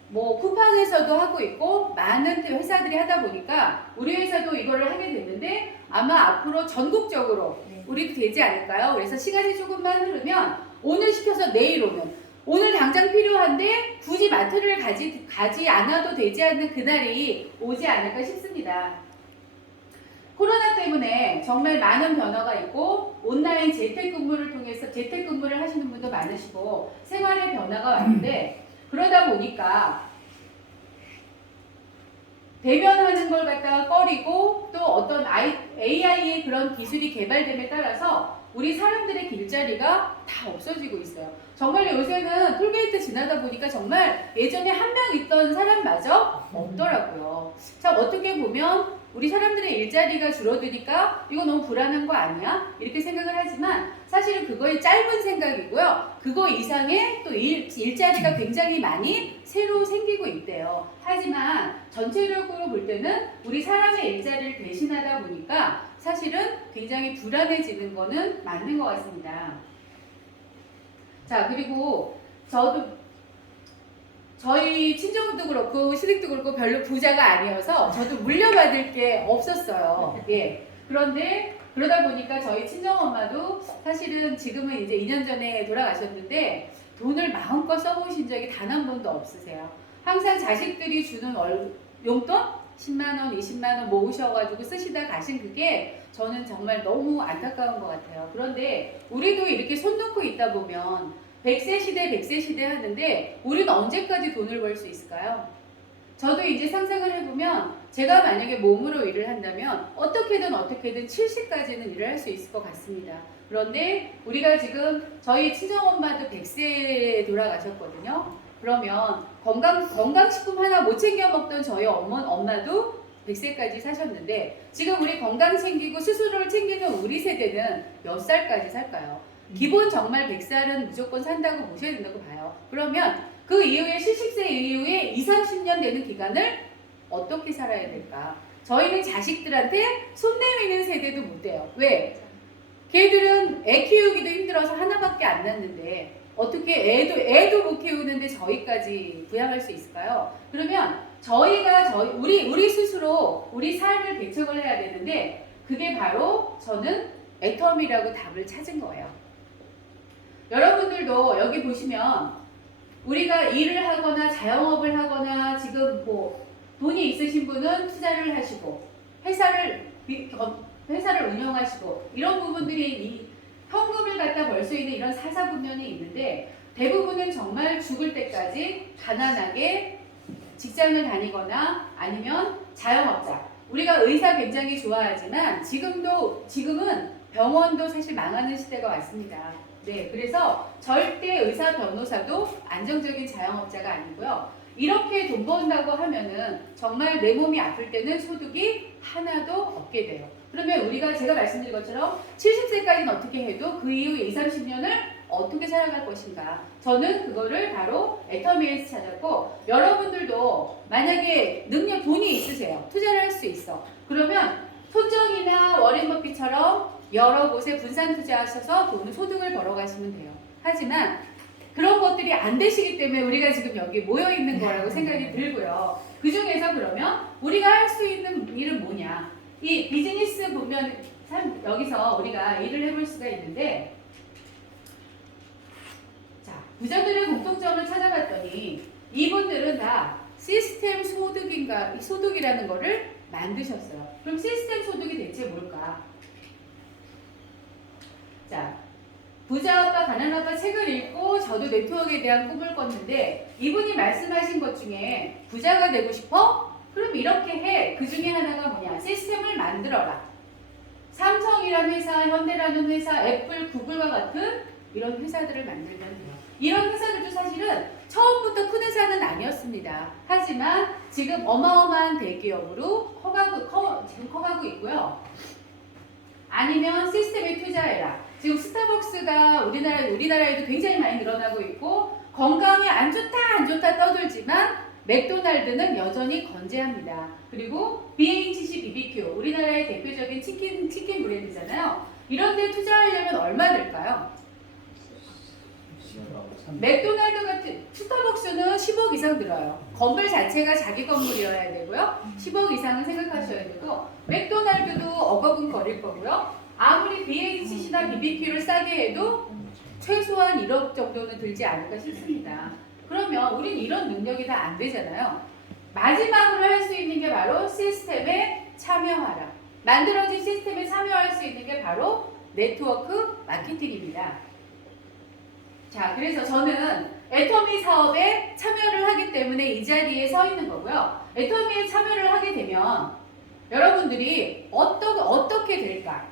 뭐 쿠팡에서도 하고 있고 많은 회사들이 하다 보니까 우리 회사도 이거를 하게 됐는데 아마 앞으로 전국적으로 우리도 되지 않을까요? 그래서 시간이 조금만 흐르면 오늘 시켜서 내일 오는 오늘 당장 필요한데 굳이 마트를 가지 않아도 되지 않는 그날이 오지 않을까 싶습니다. 코로나 때문에 정말 많은 변화가 있고 온라인 재택근무를 통해서 재택근무를 하시는 분도 많으시고 생활의 변화가 왔는데 그러다 보니까 대면하는 걸 갖다가 꺼리고 또 어떤 AI의 그런 기술이 개발됨에 따라서 우리 사람들의 길자리가 다 없어지고 있어요. 정말 요새는 톨게이트 지나다 보니까 정말 예전에 한 명 있던 사람마저 없더라고요. 자, 어떻게 보면 우리 사람들의 일자리가 줄어드니까 이거 너무 불안한 거 아니야? 이렇게 생각을 하지만 사실은 그거의 짧은 생각이고요. 그거 이상의 또 일자리가 굉장히 많이 새로 생기고 있대요. 하지만 전체적으로 볼 때는 우리 사람의 일자리를 대신하다 보니까 사실은 굉장히 불안해지는 거는 맞는 것 같습니다. 자, 그리고 저희 친정도 그렇고 시댁도 그렇고 별로 부자가 아니어서 저도 물려받을 게 없었어요. 예. 그런데 그러다 보니까 저희 친정엄마도 사실은 지금은 이제 2년 전에 돌아가셨는데 돈을 마음껏 써보신 적이 단 한 번도 없으세요. 항상 자식들이 주는 용돈? 10만 원, 20만 원 모으셔가지고 쓰시다 가신 그게 저는 정말 너무 안타까운 것 같아요. 그런데 우리도 이렇게 손 놓고 있다 보면 100세 시대, 100세 시대 하는데 우리는 언제까지 돈을 벌 수 있을까요? 저도 이제 상상을 해보면 제가 만약에 몸으로 일을 한다면 어떻게든 70까지는 일을 할 수 있을 것 같습니다. 그런데 우리가 지금 저희 친정엄마도 100세에 돌아가셨거든요. 그러면 건강식품 하나 못 챙겨 먹던 저희 엄마도 100세까지 사셨는데 지금 우리 건강 챙기고 스스로를 챙기는 우리 세대는 몇 살까지 살까요? 기본 정말 100살은 무조건 산다고 보셔야 된다고 봐요. 그러면 그 이후에 70세 이후에 20, 30년 되는 기간을 어떻게 살아야 될까? 저희는 자식들한테 손 내미는 세대도 못 돼요. 왜? 걔들은 애 키우기도 힘들어서 하나밖에 안 낳는데 어떻게 애도 못 키우는데 저희까지 부양할 수 있을까요? 그러면 우리 스스로 우리 삶을 개척을 해야 되는데 그게 바로 저는 애텀이라고 답을 찾은 거예요. 여러분들도 여기 보시면 우리가 일을 하거나 자영업을 하거나 지금 뭐 돈이 있으신 분은 투자를 하시고 회사를 운영하시고 이런 부분들이 이 현금을 갖다 벌 수 있는 이런 사사분면이 있는데 대부분은 정말 죽을 때까지 가난하게 직장을 다니거나 아니면 자영업자. 우리가 의사 굉장히 좋아하지만 지금은 병원도 사실 망하는 시대가 왔습니다. 네, 그래서 절대 의사 변호사도 안정적인 자영업자가 아니고요. 이렇게 돈 번다고 하면은 정말 내 몸이 아플 때는 소득이 하나도 없게 돼요. 그러면 제가 말씀드린 것처럼 70세까지는 어떻게 해도 그 이후 20, 30년을 어떻게 살아갈 것인가. 저는 그거를 바로 애터미에서 찾았고 여러분들도 만약에 돈이 있으세요. 투자를 할 수 있어. 그러면 손정이나 워렌 버핏처럼 여러 곳에 분산 투자하셔서 소득을 벌어가시면 돼요. 하지만 그런 것들이 안 되시기 때문에 우리가 지금 여기 모여 있는 거라고 생각이 들고요. 그 중에서 그러면 우리가 할 수 있는 일은 뭐냐? 이 비즈니스 보면 여기서 우리가 일을 해볼 수가 있는데, 자, 부자들의 공통점을 찾아봤더니 이분들은 다 시스템 소득이라는 거를 만드셨어요. 그럼 시스템 소득이 대체 뭘까? 자, 부자 아빠 가난 아빠 책을 읽고 저도 네트워크에 대한 꿈을 꿨는데 이분이 말씀하신 것 중에 부자가 되고 싶어? 그럼 이렇게 해. 그 중에 하나가 뭐냐? 시스템을 만들어라. 삼성이라는 회사, 현대라는 회사, 애플, 구글과 같은 이런 회사들을 만들면 돼요. 이런 회사들도 사실은 처음부터 큰 회사는 아니었습니다. 하지만 지금 어마어마한 대기업으로 지금 커가고 있고요. 아니면 시스템에 투자해라. 지금 스타벅스가 우리나라에도 굉장히 많이 늘어나고 있고 건강에 안 좋다 떠들지만 맥도날드는 여전히 건재합니다. 그리고 BHC BBQ 우리나라의 대표적인 치킨 브랜드잖아요. 이런 데 투자하려면 얼마 들까요? 맥도날드 같은 스타벅스는 10억 이상 들어요. 건물 자체가 자기 건물이어야 되고요. 10억 이상은 생각하셔야 되고 맥도날드도 억억은 거릴 거고요. 아무리 BHC나 BBQ를 싸게 해도 최소한 1억 정도는 들지 않을까 싶습니다. 그러면 우린 이런 능력이 다 안 되잖아요. 마지막으로 할 수 있는 게 바로 시스템에 참여하라. 만들어진 시스템에 참여할 수 있는 게 바로 네트워크 마케팅입니다. 자, 그래서 저는 애터미 사업에 참여를 하기 때문에 이 자리에 서 있는 거고요. 애터미에 참여를 하게 되면 여러분들이 어떻게 될까?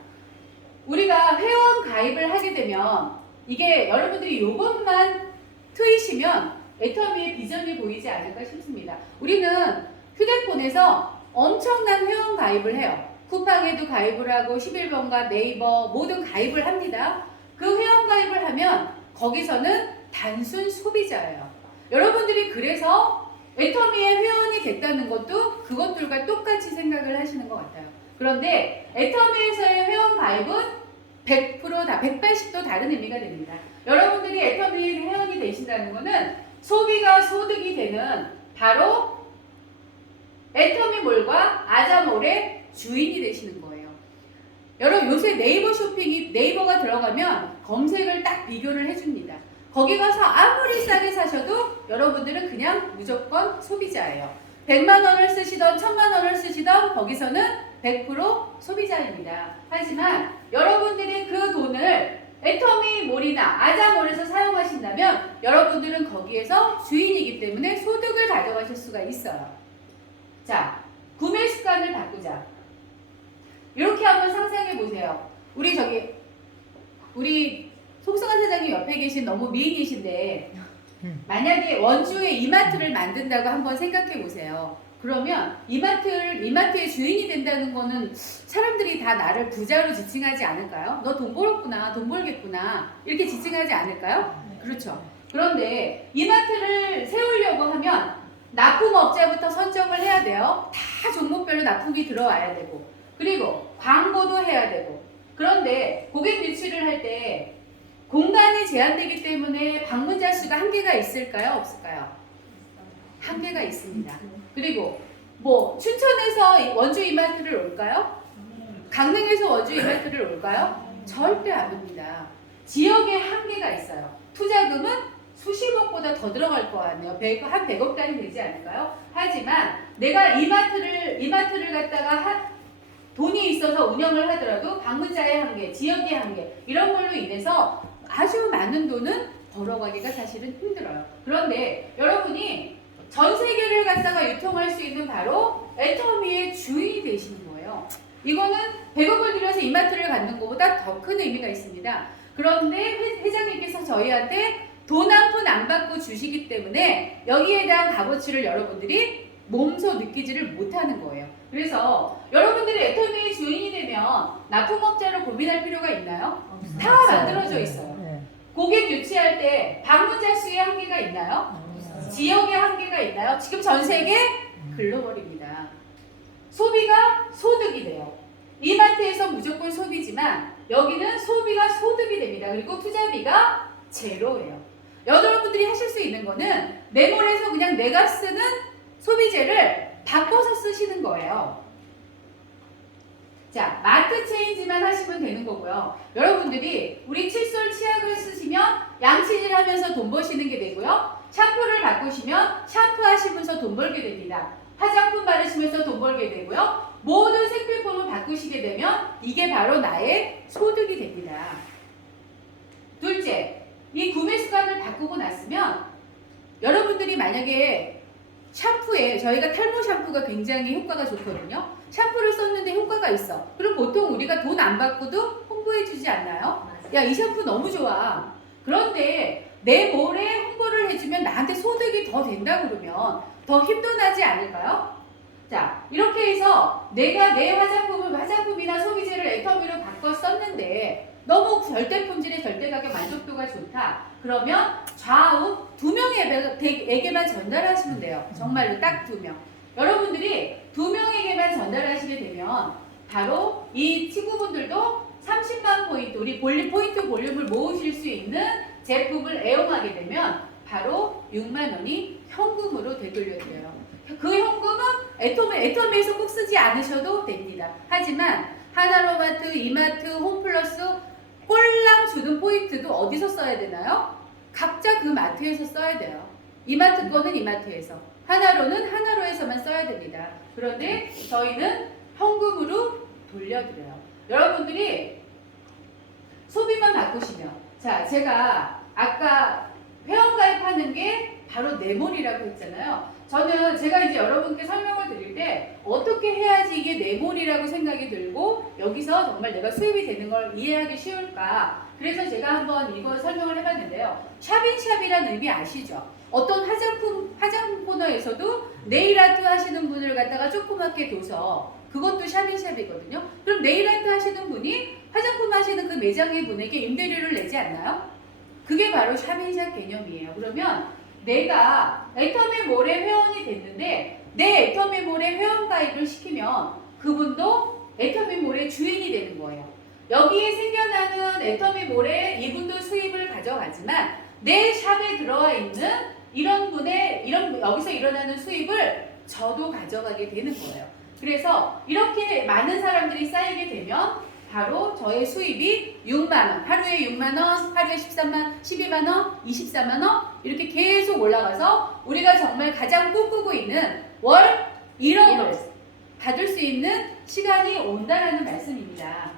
우리가 회원 가입을 하게 되면 이게 여러분들이 요것만 트이시면 애터미의 비전이 보이지 않을까 싶습니다. 우리는 휴대폰에서 엄청난 회원 가입을 해요. 쿠팡에도 가입을 하고 11번가 네이버 모든 가입을 합니다. 그 회원 가입을 하면 거기서는 단순 소비자예요. 여러분들이 그래서 애터미의 회원이 됐다는 것도 그것들과 똑같이 생각을 하시는 것 같아요. 그런데 애터미에서의 회원 가입은 100% 180도 다른 의미가 됩니다. 여러분들이 애터미 회원이 되신다는 것은 소비가 소득이 되는 바로 애터미몰과 아자몰의 주인이 되시는 거예요. 여러분 요새 네이버가 들어가면 검색을 딱 비교를 해줍니다. 거기 가서 아무리 싸게 사셔도 여러분들은 그냥 무조건 소비자예요. 100만 원을 쓰시던 1000만 원을 쓰시던 거기서는 100% 소비자입니다. 하지만 여러분들이 그 돈을 애터미몰이나 아자몰에서 사용하신다면 여러분들은 거기에서 주인이기 때문에 소득을 가져가실 수가 있어요. 자, 구매 습관을 바꾸자. 이렇게 한번 상상해 보세요. 우리 송승환 사장님 옆에 계신 너무 미인이신데 만약에 원주에 이마트를 만든다고 한번 생각해 보세요. 그러면 이마트의 주인이 된다는 거는 사람들이 다 나를 부자로 지칭하지 않을까요? 너 돈 벌었구나, 돈 벌겠구나 이렇게 지칭하지 않을까요? 그렇죠. 그런데 이마트를 세우려고 하면 납품업자부터 선정을 해야 돼요. 다 종목별로 납품이 들어와야 되고 그리고 광고도 해야 되고 그런데 고객 유치를 할 때 공간이 제한되기 때문에 방문자 수가 한계가 있을까요? 없을까요? 한계가 있습니다. 그리고 뭐 춘천에서 원주 이마트를 올까요? 강릉에서 원주 이마트를 올까요? 절대 안 옵니다. 지역에 한계가 있어요. 투자금은 수십억보다 더 들어갈 거 아니에요. 한 100억 단위 되지 않을까요? 하지만 내가 이마트를 갖다가 돈이 있어서 운영을 하더라도 방문자의 한계, 지역의 한계 이런 걸로 인해서 아주 많은 돈은 벌어가기가 사실은 힘들어요. 그런데 여러분이 전 세계를 갖다가 유통할 수 있는 바로 애터미의 주인이 되시는 거예요. 이거는 100억을 들여서 이마트를 갖는 것보다 더 큰 의미가 있습니다. 그런데 회장님께서 저희한테 돈 한 푼 안 받고 주시기 때문에 여기에 대한 값어치를 여러분들이 몸소 느끼지를 못하는 거예요. 그래서 여러분들이 애터미의 주인이 되면 납품업자를 고민할 필요가 있나요? 다 만들어져 있어요. 고객 유치할 때 방문자 수의 한계가 있나요? 지역의 한계가 있나요? 지금 전 세계 글로벌입니다. 소비가 소득이 돼요. 이마트에서 무조건 소비지만 여기는 소비가 소득이 됩니다. 그리고 투자비가 제로예요. 여러분들이 하실 수 있는 거는 매몰에서 그냥 내가 쓰는 소비재를 바꿔서 쓰시는 거예요. 자, 마트 체인지만 하시면 되는 거고요. 여러분들이 우리 칫솔 치약을 쓰시면 양치질 하면서 돈 버시는 게 되고요. 샴푸를 바꾸시면 샴푸 하시면서 돈 벌게 됩니다. 화장품 바르시면서 돈 벌게 되고요. 모든 생필품을 바꾸시게 되면 이게 바로 나의 소득이 됩니다. 둘째, 이 구매 습관을 바꾸고 났으면 여러분들이 만약에 샴푸에 저희가 탈모 샴푸가 굉장히 효과가 좋거든요. 샴푸를 썼는데 효과가 있어. 그럼 보통 우리가 돈 안 받고도 홍보해 주지 않나요? 야, 이 샴푸 너무 좋아. 그런데 내 몰에 홍보를 해주면 나한테 소득이 더 된다 그러면 더 힘도 나지 않을까요? 자, 이렇게 해서 내가 내 화장품이나 소비재를 애터미로 바꿔 썼는데 너무 절대 품질의 절대 가격 만족도가 좋다. 그러면 좌우 2명에게만 전달하시면 돼요. 정말로 딱 2명. 여러분들이 2명에게만 전달하시게 되면 바로 이 친구분들도 30만 포인트, 우리 포인트 볼륨을 모으실 수 있는 제품을 애용하게 되면 바로 6만 원이 현금으로 되돌려드려요. 그 현금은 애터미에서 꼭 쓰지 않으셔도 됩니다. 하지만 하나로마트, 이마트, 홈플러스 꼴랑 주는 포인트도 어디서 써야 되나요? 각자 그 마트에서 써야 돼요. 이마트 거는 이마트에서, 하나로는 하나로에서만 써야 됩니다. 그런데 저희는 현금으로 돌려드려요. 여러분들이 소비만 바꾸시면, 자, 제가 아까 회원가입하는 게 바로 내몰이라고 했잖아요. 제가 이제 여러분께 설명을 드릴 때 어떻게 해야지 이게 내몰이라고 생각이 들고 여기서 정말 내가 수입이 되는 걸 이해하기 쉬울까. 그래서 제가 한번 이거 설명을 해봤는데요. 샵인샵이라는 의미 아시죠? 어떤 화장품 코너에서도 네일 아트 하시는 분을 갖다가 조그맣게 둬서 그것도 샵인샵이거든요. 그럼 네일 아트 하시는 분이 화장품 하시는 그 매장의 분에게 임대료를 내지 않나요? 그게 바로 샵인샵 개념이에요. 그러면 내가 애터미몰의 회원이 됐는데 내 애터미몰의 회원가입을 시키면 그분도 애터미몰의 주인이 되는 거예요. 여기에 생겨나는 애터미몰에 이분도 수입을 가져가지만 내 샵에 들어와 있는 여기서 일어나는 수입을 저도 가져가게 되는 거예요. 그래서 이렇게 많은 사람들이 쌓이게 되면 바로 저의 수입이 6만원, 하루에 6만원, 하루에 13만, 12만원, 24만원 이렇게 계속 올라가서 우리가 정말 가장 꿈꾸고 있는 월 1억을 받을 수 있는 시간이 온다라는 말씀입니다.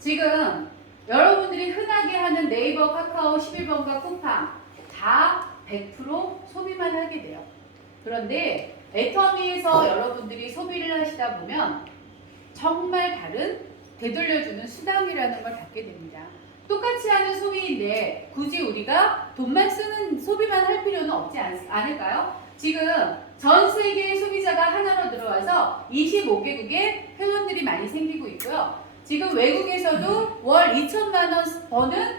지금 여러분들이 흔하게 하는 네이버, 카카오, 11번가, 쿠팡 다 100% 소비만 하게 돼요. 그런데 애터미에서 여러분들이 소비를 하시다 보면 정말 다른 되돌려주는 수당이라는 걸 받게 됩니다. 똑같이 하는 소비인데 굳이 우리가 돈만 쓰는 소비만 할 필요는 없지 않을까요? 지금 전 세계의 소비자가 하나로 들어와서 25개국에 회원들이 많이 생기고 있고요. 지금 외국에서도 월 2천만 원 버는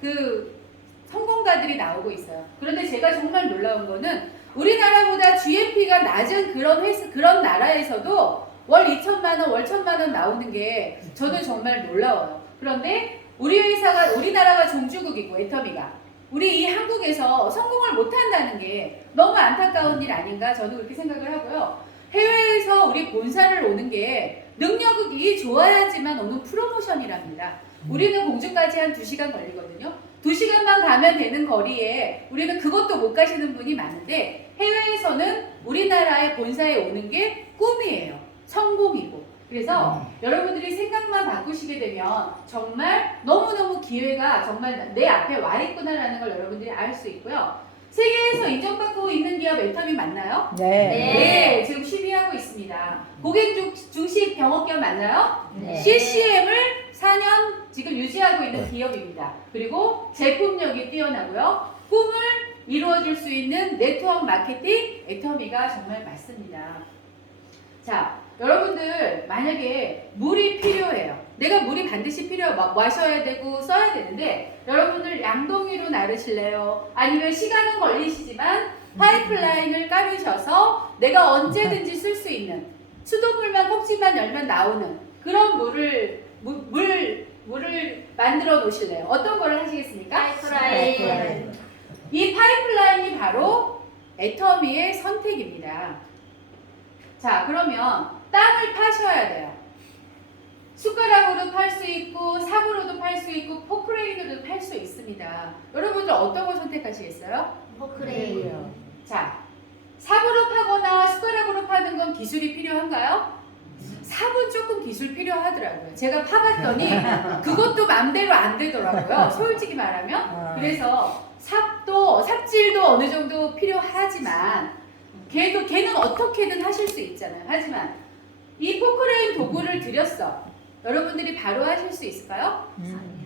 그 성공가들이 나오고 있어요. 그런데 제가 정말 놀라운 거는 우리나라보다 GNP가 낮은 그런 나라에서도 월 2천만 원, 월 1천만 원 나오는 게 저는 정말 놀라워요. 그런데 우리나라가 종주국이고 애터미가 우리 이 한국에서 성공을 못한다는 게 너무 안타까운 일 아닌가 저는 그렇게 생각을 하고요. 해외에서 우리 본사를 오는 게 능력이 좋아야지만 오는 프로모션이랍니다. 우리는 공주까지 한 2시간 걸리거든요. 2시간만 가면 되는 거리에 우리는 그것도 못 가시는 분이 많은데 해외에서는 우리나라의 본사에 오는 게 꿈이에요. 성공이고. 그래서 여러분들이 생각만 바꾸시게 되면 정말 너무너무 기회가 정말 내 앞에 와 있구나라는 걸 여러분들이 알 수 있고요. 세계에서 인정받고 있는 기업 애터미 맞나요? 네, 지금 10위 하고 있습니다. 고객 중심 병업기업 맞나요? CCM을 4년 지금 유지하고 있는 기업입니다. 그리고 제품력이 뛰어나고요. 꿈을 이루어질 수 있는 네트워크 마케팅 애터미가 정말 맞습니다. 자, 여러분들 만약에 물이 필요해요. 내가 물이 반드시 마셔야 되고 써야 되는데 여러분들 양동이로 나르실래요? 아니면 시간은 걸리시지만 파이프라인을 깔으셔서 내가 언제든지 쓸 수 있는 수돗물만 꼭지만 열면 나오는 그런 물을 만들어 놓으실래요? 어떤 거를 하시겠습니까? 파이프라인. 이 파이프라인이 바로 애터미의 선택입니다. 자, 그러면 땅을 파셔야 돼요. 숟가락으로도 팔 수 있고 삽으로도 팔 수 있고 포크레인으로도 팔 수 있습니다. 여러분들 어떤 걸 선택하시겠어요? 포크레인. 자, 삽으로 파거나 숟가락으로 파는 건 기술이 필요한가요? 삽은 조금 기술 필요하더라고요. 제가 파봤더니 그것도 맘대로 안 되더라고요. 솔직히 말하면. 그래서 삽질도 어느 정도 필요하지만 걔는 어떻게든 하실 수 있잖아요. 하지만 이 포크레인 도구를 드렸어. 여러분들이 바로 하실 수 있을까요?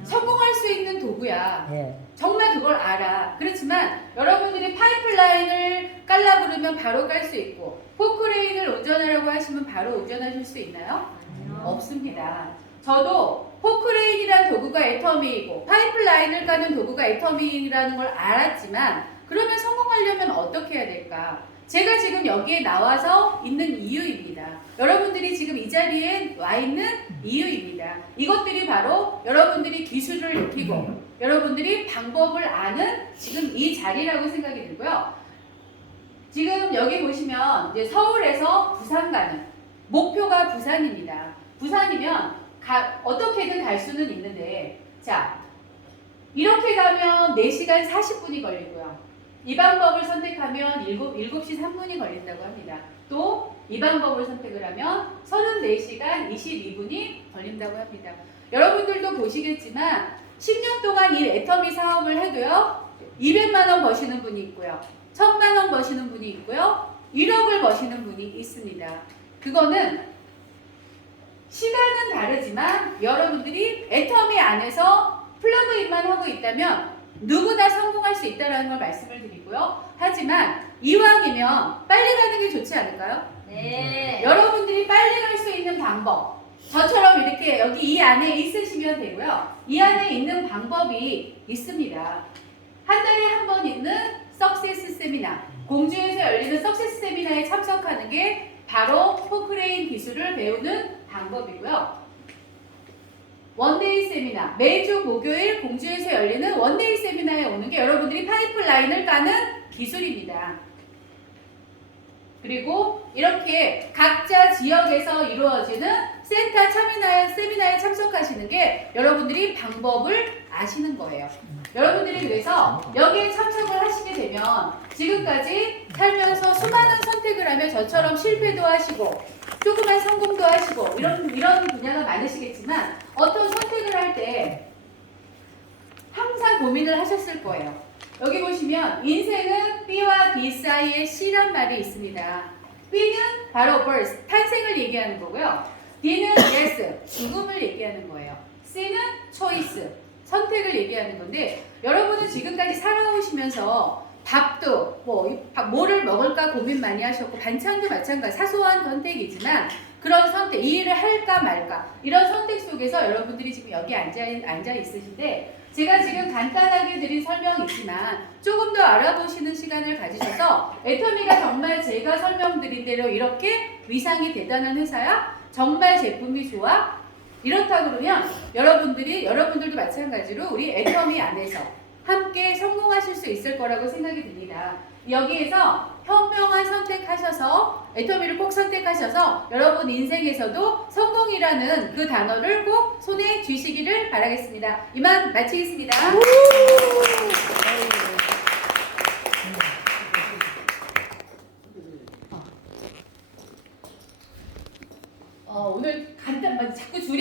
성공할 수 있는 도구야. 정말 그걸 알아. 그렇지만 여러분들이 파이프라인을 깔라 그러면 바로 깔 수 있고 포크레인을 운전하라고 하시면 바로 운전하실 수 있나요? 없습니다. 저도 포크레인이라는 도구가 애터미이고 파이프라인을 까는 도구가 애터미라는 걸 알았지만 그러면 성공하려면 어떻게 해야 될까? 제가 지금 여기에 나와서 있는 이유입니다. 여러분들이 지금 이 자리에 와 있는 이유입니다. 이것들이 바로 여러분들이 기술을 익히고 여러분들이 방법을 아는 지금 이 자리라고 생각이 들고요. 지금 여기 보시면 이제 서울에서 부산 가는 목표가 부산입니다. 부산이면 어떻게든 갈 수는 있는데 자, 이렇게 가면 4시간 40분이 걸리고요. 이 방법을 선택하면 7시 3분이 걸린다고 합니다. 또 이 방법을 선택을 하면 34시간 22분이 걸린다고 합니다. 여러분들도 보시겠지만 10년 동안 이 애터미 사업을 해도요. 200만 원 버시는 분이 있고요. 1000만 원 버시는 분이 있고요. 1억을 버시는 분이 있습니다. 그거는 시간은 다르지만 여러분들이 애터미 안에서 플러그인만 하고 있다면 누구나 성공할 수 있다는 걸 말씀을 드리고요. 하지만 이왕이면 빨리 가는 게 좋지 않을까요? 네. 여러분들이 빨리 갈 수 있는 방법 저처럼 이렇게 여기 이 안에 있으시면 되고요. 이 안에 있는 방법이 있습니다. 한 달에 한 번 있는 석세스 세미나 공주에서 열리는 석세스 세미나에 참석하는 게 바로 포크레인 기술을 배우는 방법이고요. 원데이 세미나 매주 목요일 공주에서 열리는 원데이 세미나에 오는 게 여러분들이 파이프라인을 까는 기술입니다. 그리고 이렇게 각자 지역에서 이루어지는 센터 세미나에 참석하시는 게 여러분들이 방법을 아시는 거예요. 여러분들이 그래서 여기에 참석을 하시게 되면 지금까지 살면서 수많은 선택을 하며 저처럼 실패도 하시고 조그만 성공도 하시고 이런 분야가 많으시겠지만 어떤 선택을 할 때 항상 고민을 하셨을 거예요. 여기 보시면 인생은 B와 B 사이에 C란 말이 있습니다. B는 바로 birth, 탄생을 얘기하는 거고요. D는 death, 죽음을 얘기하는 거예요. C는 choice, 선택을 얘기하는 건데 여러분은 지금까지 살아오시면서 밥도 뭐를 먹을까 고민 많이 하셨고 반찬도 마찬가지 사소한 선택이지만 그런 선택, 이 일을 할까 말까 이런 선택 속에서 여러분들이 지금 여기 앉아 있으신데 제가 지금 간단하게 드린 설명이지만 조금 더 알아보시는 시간을 가지셔서 애터미가 정말 제가 설명드린 대로 이렇게 위상이 대단한 회사야? 정말 제품이 좋아? 이렇다 그러면 여러분들도 마찬가지로 우리 애터미 안에서 함께 성공하실 수 있을 거라고 생각이 듭니다. 여기에서 현명한 선택하셔서 애터미를 꼭 선택하셔서 여러분 인생에서도 성공이라는 그 단어를 꼭 손에 쥐시기를 바라겠습니다. 이만 마치겠습니다. 오늘 자꾸 줄이면